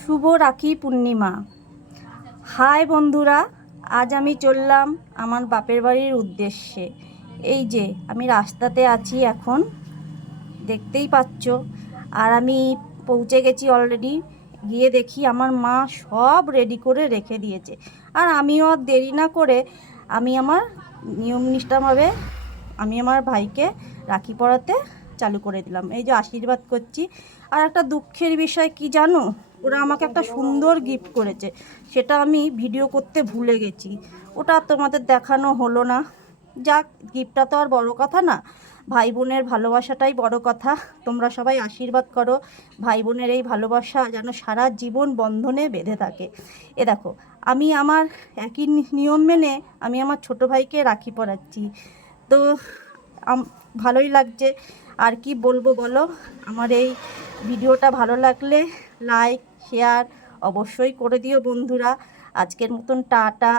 শুভ Rakhi Purnima. High বন্ধুরা, আজ আমি চললাম আমার বাপের বাড়ির উদ্দেশ্যে। এই যে, আমি রাস্তাতে আছি এখন, দেখতেই পাচ্ছ। আর আমি পৌঁছে গেছি অলরেডি গিয়ে দেখি আমার মা সব রেডি করে রেখে দিয়েছে। আর আমিও আর দেরি না করে আমি আমার নিয়ম নিষ্ঠাভাবে আমি আমার ভাইকে রাখি পরাতে চালু করে দিলাম। এই যে আশীর্বাদ করছি। আর একটা দুঃখের বিষয় কি জানো? ওরা আমাকে একটা সুন্দর গিফট করেছে। সেটা আমি ভিডিও করতে ভুলে গেছি। ওটা তোমাদের দেখানো হলো না। যাক গিফটটা তো আর বড় কথা না। ভাই বোনের ভালোবাসাটাই বড় কথা। তোমরা সবাই আশীর্বাদ করো। ভাই বোনের এই ভালোবাসা যেন সারা জীবন বন্ধনে বেঁধে থাকে। এ দেখো, আমি আমার একই নিয়ম মেনে আমি আমার ছোট ভাইকে রাখি পরাচ্ছি তো ভালোই লাগছে। আর কি বলব বলো? আমার এই ভিডিওটা ভালো লাগলে লাইক শেয়ার অবশ্যই করে দিও বন্ধুরা। আজকের মতন টাটা।